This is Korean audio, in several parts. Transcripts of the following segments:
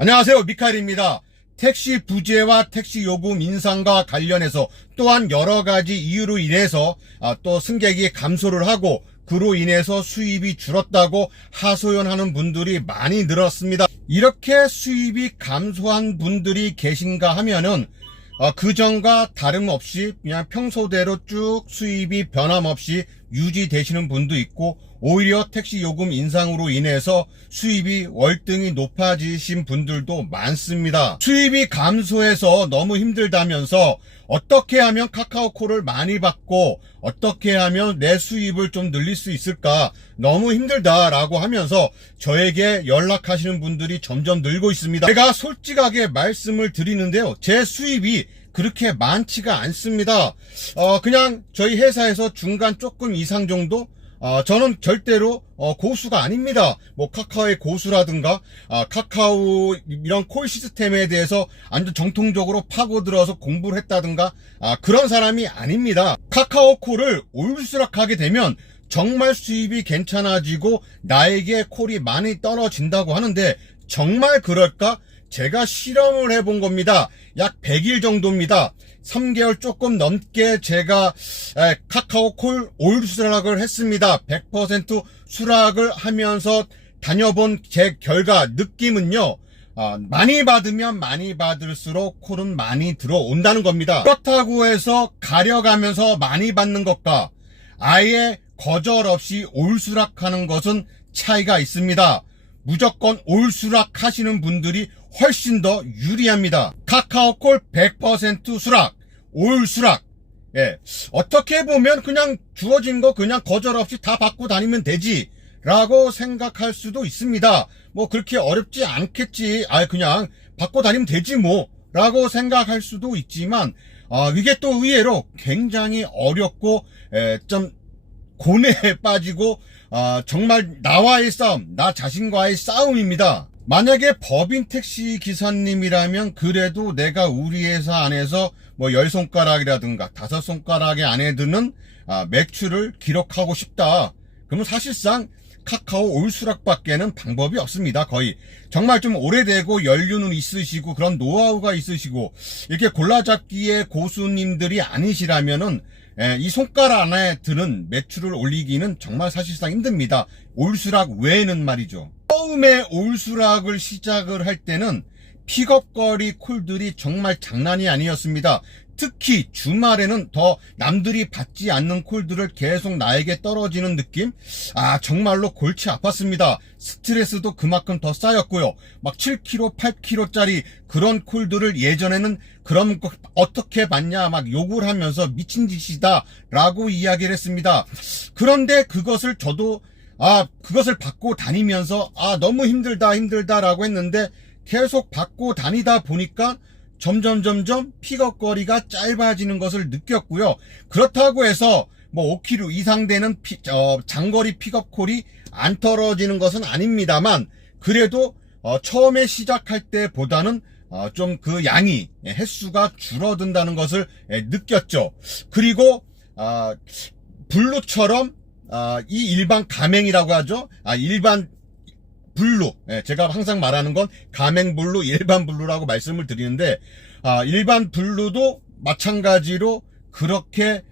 안녕하세요, 미카엘입니다. 택시 부재와 택시 요금 인상과 관련해서 또한 여러 가지 이유로 인해서 또 승객이 감소를 하고 그로 인해서 수입이 줄었다고 하소연하는 분들이 많이 늘었습니다. 이렇게 수입이 감소한 분들이 계신가 하면은 그전과 다름없이 그냥 평소대로 쭉 수입이 변함없이 유지되시는 분도 있고, 오히려 택시 요금 인상으로 인해서 수입이 월등히 높아지신 분들도 많습니다. 수입이 감소해서 너무 힘들다면서 어떻게 하면 카카오콜을 많이 받고 어떻게 하면 내 수입을 좀 늘릴 수 있을까, 너무 힘들다라고 하면서 저에게 연락하시는 분들이 점점 늘고 있습니다. 제가 솔직하게 말씀을 드리는데요, 제 수입이 그렇게 많지가 않습니다. 그냥 저희 회사에서 중간 조금 이상 정도, 저는 절대로 고수가 아닙니다. 뭐 카카오의 고수라든가 카카오 이런 콜 시스템에 대해서 완전 정통적으로 파고들어서 공부를 했다든가 그런 사람이 아닙니다. 카카오 콜을 올수락하게 되면 정말 수입이 괜찮아지고 나에게 콜이 많이 떨어진다고 하는데, 정말 그럴까? 제가 실험을 해본 겁니다. 약 100일 정도입니다. 3개월 조금 넘게 제가 카카오 콜 올 수락을 했습니다. 100% 수락을 하면서 다녀본 제 결과 느낌은요, 많이 받으면 많이 받을수록 콜은 많이 들어온다는 겁니다. 그렇다고 해서 가려가면서 많이 받는 것과 아예 거절 없이 올수락하는 것은 차이가 있습니다. 무조건 올수락 하시는 분들이 훨씬 더 유리합니다. 카카오콜 100% 수락, 올수락. 어떻게 보면 그냥 주어진 거 그냥 거절 없이 다 받고 다니면 되지 라고 생각할 수도 있습니다. 뭐 그렇게 어렵지 않겠지, 그냥 받고 다니면 되지 뭐 라고 생각할 수도 있지만, 이게 또 의외로 굉장히 어렵고 좀 고뇌에 빠지고 정말 나와의 싸움, 나 자신과의 싸움입니다. 만약에 법인 택시 기사님이라면 그래도 내가 우리 회사 안에서 뭐 10손가락이라든가 5손가락에 안에 드는 매출을 기록하고 싶다, 그러면 사실상 카카오 올수락밖에는 방법이 없습니다. 거의 정말 좀 오래되고 연륜은 있으시고 그런 노하우가 있으시고 이렇게 골라잡기의 고수님들이 아니시라면은 이 손가락 안에 드는 매출을 올리기는 정말 사실상 힘듭니다. 올수락 외에는 말이죠. 처음에 올수락을 시작을 할 때는 픽업거리 콜들이 정말 장난이 아니었습니다. 특히 주말에는 더 남들이 받지 않는 콜들을 계속 나에게 떨어지는 느낌? 정말로 골치 아팠습니다. 스트레스도 그만큼 더 쌓였고요. 막 7kg, 8kg짜리 그런 콜들을 예전에는 그럼 어떻게 받냐 막 욕을 하면서 미친 짓이다 라고 이야기를 했습니다. 그런데 그것을 저도 그것을 받고 다니면서 너무 힘들다라고 했는데, 계속 받고 다니다 보니까 점점 픽업거리가 짧아지는 것을 느꼈고요. 그렇다고 해서 뭐 5km 이상 되는 장거리 픽업콜이 안 떨어지는 것은 아닙니다만, 그래도 처음에 시작할 때보다는 좀 그 양이, 횟수가 줄어든다는 것을 느꼈죠. 그리고 블루처럼 이 일반 가맹이라고 하죠. 일반 블루, 제가 항상 말하는 건 가맹 블루, 일반 블루라고 말씀을 드리는데, 일반 블루도 마찬가지로 그렇게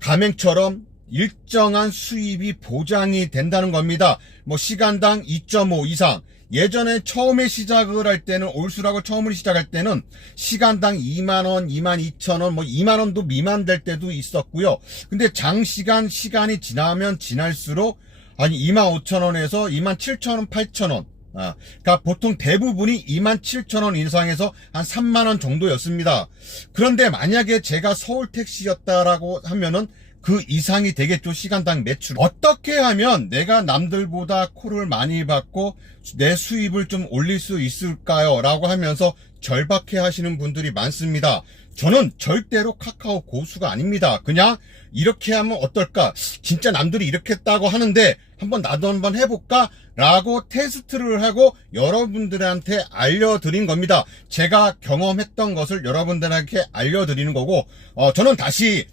가맹처럼 일정한 수입이 보장이 된다는 겁니다. 뭐 시간당 2.5 이상. 예전에 처음에 시작을 할 때는, 올수락을 처음으로 시작할 때는 시간당 2만원, 22,000원, 뭐 2만원도 미만 될 때도 있었고요. 근데 장시간 시간이 지나면 지날수록 25,000원에서 27,000원, 8,000원. 그러니까 보통 대부분이 27,000원 이상에서 한 3만원 정도였습니다. 그런데 만약에 제가 서울 택시였다라고 하면은 그 이상이 되겠죠. 시간당 매출. 어떻게 하면 내가 남들보다 콜을 많이 받고 내 수입을 좀 올릴 수 있을까요? 라고 하면서 절박해 하시는 분들이 많습니다. 저는 절대로 카카오 고수가 아닙니다. 그냥 이렇게 하면 어떨까? 진짜 남들이 이렇게 했다고 하는데 나도 한번 해볼까? 라고 테스트를 하고 여러분들한테 알려드린 겁니다. 제가 경험했던 것을 여러분들에게 알려드리는 거고, 저는 다시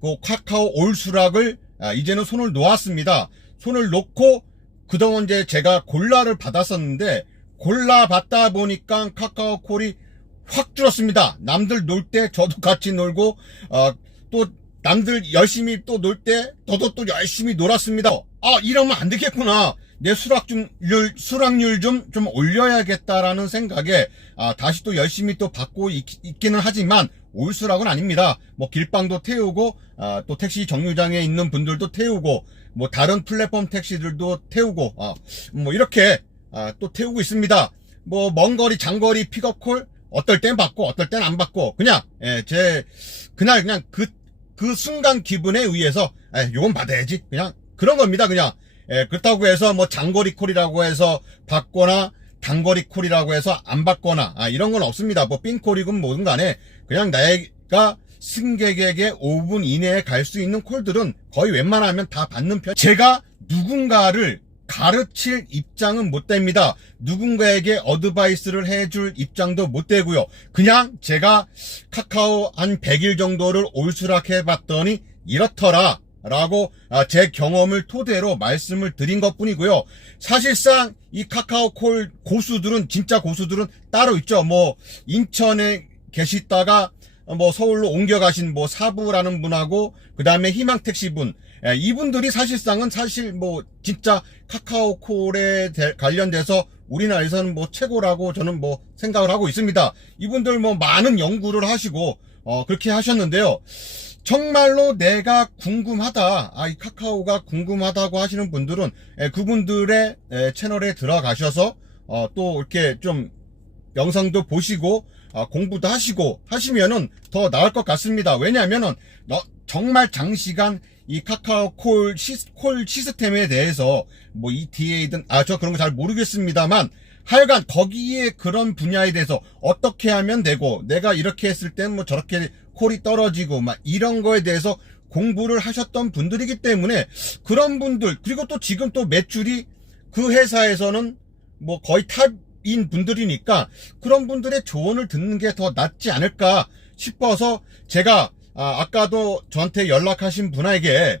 그 카카오 올수락을 이제는 손을 놓았습니다. 손을 놓고 그동안 이제 제가 골라를 받았었는데 골라봤다 보니까 카카오콜이 확 줄었습니다. 남들 놀 때 저도 같이 놀고, 또 남들 열심히 또 놀 때 저도 또 열심히 놀았습니다. 이러면 안 되겠구나. 내 수락률 좀 올려야겠다라는 생각에, 다시 또 열심히 또 받고 있기는 하지만, 올수락은 아닙니다. 뭐 길빵도 태우고, 또 택시 정류장에 있는 분들도 태우고, 뭐 다른 플랫폼 택시들도 태우고, 뭐 이렇게, 또 태우고 있습니다. 뭐 먼 거리, 장거리 픽업콜, 어떨 땐 받고, 어떨 땐 안 받고, 그냥, 그냥 그 순간 기분에 의해서, 요건 받아야지. 그냥, 그런 겁니다, 그냥. 그렇다고 해서 뭐 장거리 콜이라고 해서 받거나, 단거리 콜이라고 해서 안 받거나, 이런 건 없습니다. 뭐 삥콜이건 뭐든 간에, 그냥 내가 승객에게 5분 이내에 갈 수 있는 콜들은 거의 웬만하면 다 받는 편. 제가 누군가를 가르칠 입장은 못 됩니다. 누군가에게 어드바이스를 해줄 입장도 못 되고요. 그냥 제가 카카오 한 100일 정도를 올수락해 봤더니 이렇더라 라고 제 경험을 토대로 말씀을 드린 것 뿐이고요. 사실상 이 카카오콜 고수들은, 진짜 고수들은 따로 있죠. 뭐 인천에 계시다가 뭐 서울로 옮겨가신 뭐 사부라는 분하고, 그 다음에 희망택시분, 이분들이 사실상은 뭐 진짜 카카오콜에 관련돼서 우리나라에서는 뭐 최고라고 저는 뭐 생각을 하고 있습니다. 이분들 뭐 많은 연구를 하시고 그렇게 하셨는데요. 정말로 내가 궁금하다, 이 카카오가 궁금하다고 하시는 분들은 그분들의 채널에 들어가셔서 또 이렇게 좀 영상도 보시고 공부도 하시고 하시면은 더 나을 것 같습니다. 왜냐하면은 정말 장시간 이 카카오콜 콜 시스템에 대해서 뭐 ETA든 저 그런 거 잘 모르겠습니다만, 하여간 거기에 그런 분야에 대해서 어떻게 하면 되고, 내가 이렇게 했을 땐 뭐 저렇게 콜이 떨어지고 막 이런 거에 대해서 공부를 하셨던 분들이기 때문에, 그런 분들, 그리고 또 지금 또 매출이 그 회사에서는 뭐 거의 탑인 분들이니까 그런 분들의 조언을 듣는 게 더 낫지 않을까 싶어서, 제가 아까도 저한테 연락하신 분에게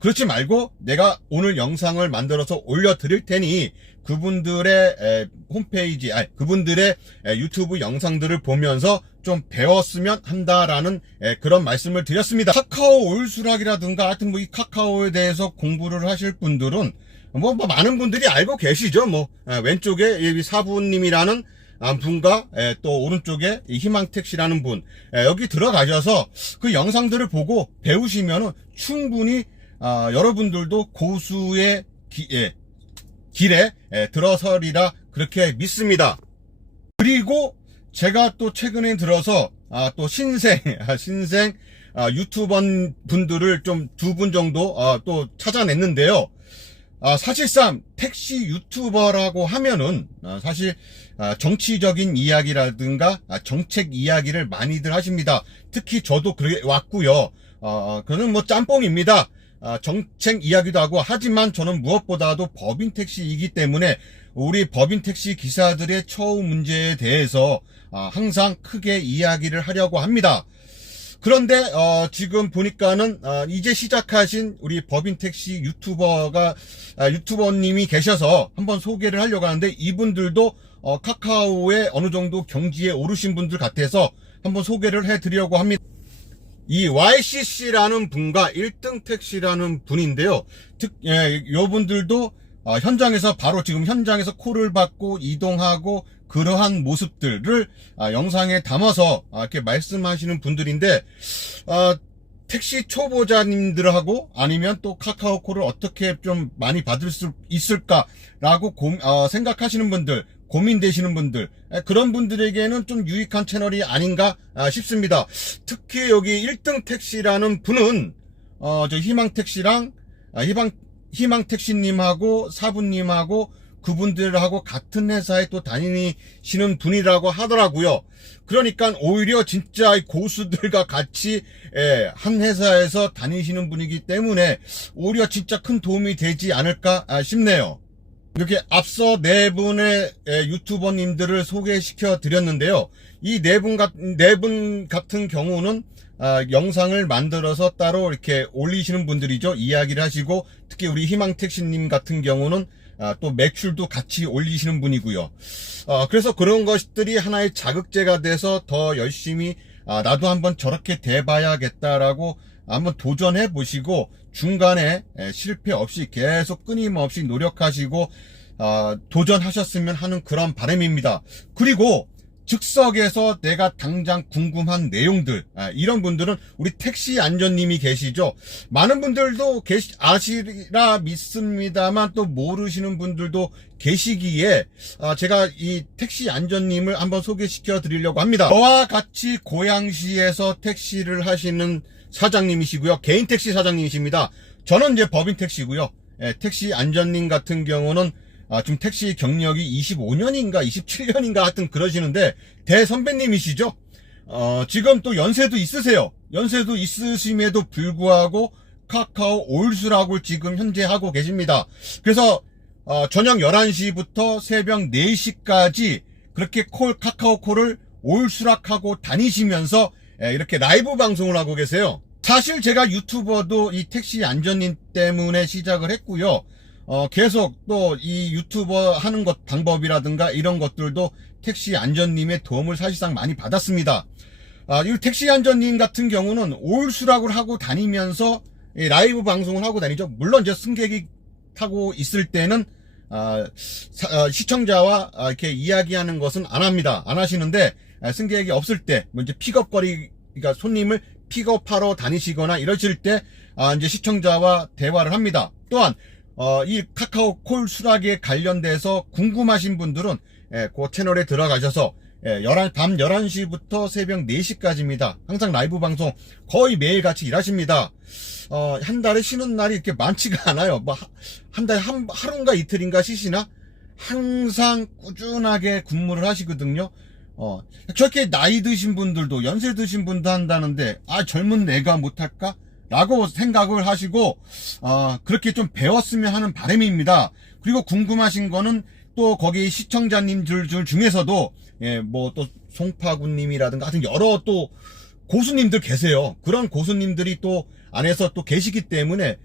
그렇지 말고 내가 오늘 영상을 만들어서 올려드릴 테니 그분들의 홈페이지, 그분들의 유튜브 영상들을 보면서 좀 배웠으면 한다라는 그런 말씀을 드렸습니다. 카카오 올수락이라든가 하여튼 뭐 이 카카오에 대해서 공부를 하실 분들은 뭐 많은 분들이 알고 계시죠. 뭐 왼쪽에 이 사부님이라는 분과 또 오른쪽에 희망택시라는 분, 여기 들어가셔서 그 영상들을 보고 배우시면은 충분히 여러분들도 고수의 길에 들어서리라 그렇게 믿습니다. 그리고 제가 또 최근에 들어서 또 신생 유튜버 분들을 좀 2분 정도 또 찾아냈는데요. 사실상 택시 유튜버라고 하면은 사실 정치적인 이야기라든가 정책 이야기를 많이들 하십니다. 특히 저도 그래 왔고요. 그는 뭐 짬뽕입니다. 정책 이야기도 하고, 하지만 저는 무엇보다도 법인 택시이기 때문에 우리 법인 택시 기사들의 처우 문제에 대해서 항상 크게 이야기를 하려고 합니다. 그런데 지금 보니까는 이제 시작하신 우리 법인 택시 유튜버님이 계셔서 한번 소개를 하려고 하는데, 이분들도 카카오에 어느 정도 경지에 오르신 분들 같아서 한번 소개를 해드리려고 합니다. 이 YCC라는 분과 1등 택시라는 분인데요. 요 분들도 현장에서 바로 지금 현장에서 콜을 받고 이동하고 그러한 모습들을 영상에 담아서 이렇게 말씀하시는 분들인데, 택시 초보자님들하고 아니면 또 카카오콜을 어떻게 좀 많이 받을 수 있을까라고 생각하시는 분들, 고민되시는 분들, 그런 분들에게는 좀 유익한 채널이 아닌가 싶습니다. 특히 여기 1등 택시라는 분은 저 희망택시랑 희망택시님하고 사부님하고 그분들하고 같은 회사에 또 다니시는 분이라고 하더라고요. 그러니까 오히려 진짜 고수들과 같이 한 회사에서 다니시는 분이기 때문에 오히려 진짜 큰 도움이 되지 않을까 싶네요. 이렇게 앞서 네 분의 유튜버님들을 소개시켜 드렸는데요. 이 네 분 같은 경우는 영상을 만들어서 따로 이렇게 올리시는 분들이죠. 이야기를 하시고, 특히 우리 희망택시님 같은 경우는 또 매출도 같이 올리시는 분이고요. 그래서 그런 것들이 하나의 자극제가 돼서 더 열심히 나도 한번 저렇게 돼봐야겠다라고 한번 도전해 보시고, 중간에 실패 없이 계속 끊임없이 노력하시고 도전하셨으면 하는 그런 바람입니다. 그리고 즉석에서 내가 당장 궁금한 내용들, 이런 분들은 우리 택시 안전님이 계시죠. 많은 분들도 아시라 믿습니다만 또 모르시는 분들도 계시기에 제가 이 택시 안전님을 한번 소개시켜 드리려고 합니다. 저와 같이 고양시에서 택시를 하시는 사장님이시고요. 개인 택시 사장님이십니다. 저는 이제 법인 택시고요. 택시 안전님 같은 경우는 지금 택시 경력이 25년인가 27년인가 하여튼 그러시는데 대선배님이시죠. 지금 또 연세도 있으세요. 연세도 있으심에도 불구하고 카카오 올수락을 지금 현재 하고 계십니다. 그래서 저녁 11시부터 새벽 4시까지 그렇게 카카오 콜을 올수락하고 다니시면서 이렇게 라이브 방송을 하고 계세요. 사실 제가 유튜버도 이 택시 안전님 때문에 시작을 했고요. 계속 또 이 유튜버 하는 것 방법이라든가 이런 것들도 택시 안전님의 도움을 사실상 많이 받았습니다. 이 택시 안전님 같은 경우는 올수락을 하고 다니면서 라이브 방송을 하고 다니죠. 물론 이제 승객이 타고 있을 때는 시청자와 이렇게 이야기하는 것은 안 합니다. 안 하시는데 승객이 없을 때 이제 그러니까 손님을 픽업하러 다니시거나 이러실 때 이제 시청자와 대화를 합니다. 또한 이 카카오 콜 수락에 관련돼서 궁금하신 분들은 그 채널에 들어가셔서 밤 11시부터 새벽 4시까지입니다. 항상 라이브 방송 거의 매일같이 일하십니다. 한 달에 쉬는 날이 이렇게 많지가 않아요. 뭐 한 달에 하루인가 이틀인가 쉬시나 항상 꾸준하게 근무를 하시거든요. 저렇게 나이 드신 분들도 연세 드신 분도 한다는데 젊은 내가 못할까? 라고 생각을 하시고 그렇게 좀 배웠으면 하는 바람입니다. 그리고 궁금하신 거는 또 거기 시청자님들 중에서도 뭐 또 송파구님이라든가 하여튼 여러 또 고수님들 계세요. 그런 고수님들이 또 안에서 또 계시기 때문에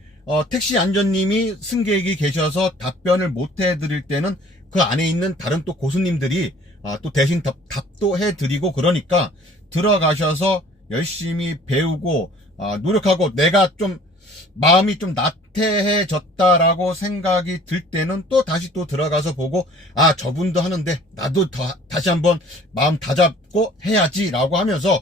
택시 안전님이 승객이 계셔서 답변을 못 해드릴 때는 그 안에 있는 다른 또 고수님들이 또 대신 답도 해드리고, 그러니까 들어가셔서 열심히 배우고 노력하고 내가 좀 마음이 좀 나태해졌다라고 생각이 들 때는 또 다시 또 들어가서 보고 저분도 하는데 나도 다시 한번 마음 다잡고 해야지 라고 하면서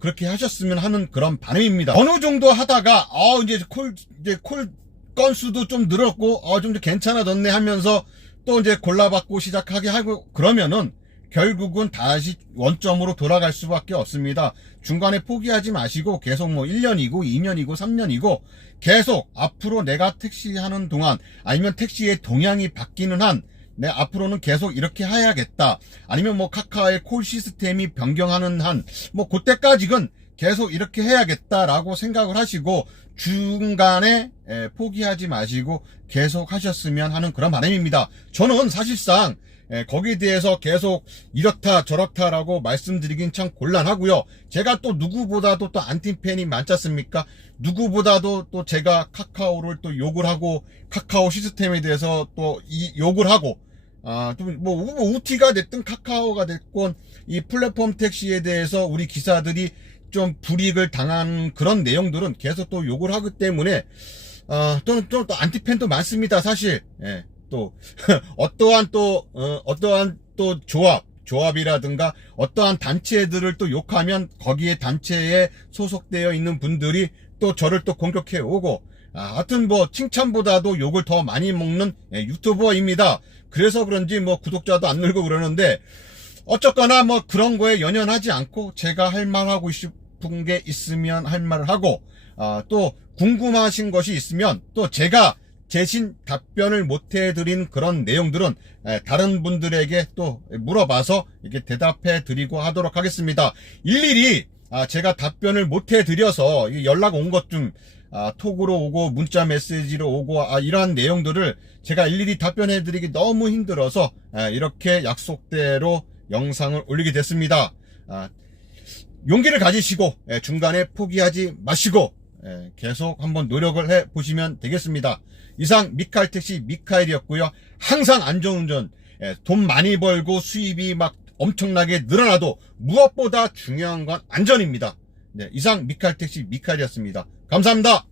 그렇게 하셨으면 하는 그런 바람입니다. 어느 정도 하다가 이제 콜 건수도 좀 늘었고 좀 괜찮아졌네 하면서 또 이제 골라받고 시작하게 하고 그러면은 결국은 다시 원점으로 돌아갈 수밖에 없습니다. 중간에 포기하지 마시고 계속 뭐 1년이고 2년이고 3년이고 계속 앞으로 내가 택시 하는 동안, 아니면 택시의 동향이 바뀌는 한 앞으로는 계속 이렇게 해야겠다, 아니면 뭐 카카오의 콜 시스템이 변경하는 한 뭐 그때까지는 계속 이렇게 해야겠다라고 생각을 하시고 중간에 포기하지 마시고 계속 하셨으면 하는 그런 바람입니다. 저는 사실상 거기에 대해서 계속 이렇다 저렇다라고 말씀드리긴 참 곤란하고요. 제가 또 누구보다도 또 안티팬이 많지 않습니까? 누구보다도 또 제가 카카오를 또 욕을 하고 카카오 시스템에 대해서 또 욕을 하고 뭐 우티가 됐든 카카오가 됐건 이 플랫폼 택시에 대해서 우리 기사들이 좀 불이익을 당한 그런 내용들은 계속 또 욕을 하기 때문에 또 안티팬도 많습니다. 사실 또 어떠한 또 조합이라든가 어떠한 단체들을 또 욕하면 거기에 단체에 소속되어 있는 분들이 또 저를 또 공격해 오고 하여튼 뭐 칭찬보다도 욕을 더 많이 먹는 유튜버입니다. 그래서 그런지 뭐 구독자도 안 늘고 그러는데 어쨌거나 뭐 그런 거에 연연하지 않고 제가 할 말하고 싶은 게 있으면 할 말을 하고 또 궁금하신 것이 있으면 또 제가 대신 답변을 못 해드린 그런 내용들은 다른 분들에게 또 물어봐서 이렇게 대답해 드리고 하도록 하겠습니다. 일일이 제가 답변을 못 해드려서 연락 온 것 좀 톡으로 오고 문자 메시지로 오고 이러한 내용들을 제가 일일이 답변해 드리기 너무 힘들어서 이렇게 약속대로 영상을 올리게 됐습니다. 용기를 가지시고 중간에 포기하지 마시고 계속 한번 노력을 해 보시면 되겠습니다. 이상 미카엘 택시 미카엘이었고요. 항상 안전운전, 돈 많이 벌고 수입이 막 엄청나게 늘어나도 무엇보다 중요한 건 안전입니다. 네, 이상 미카엘 택시 미카엘이었습니다. 감사합니다.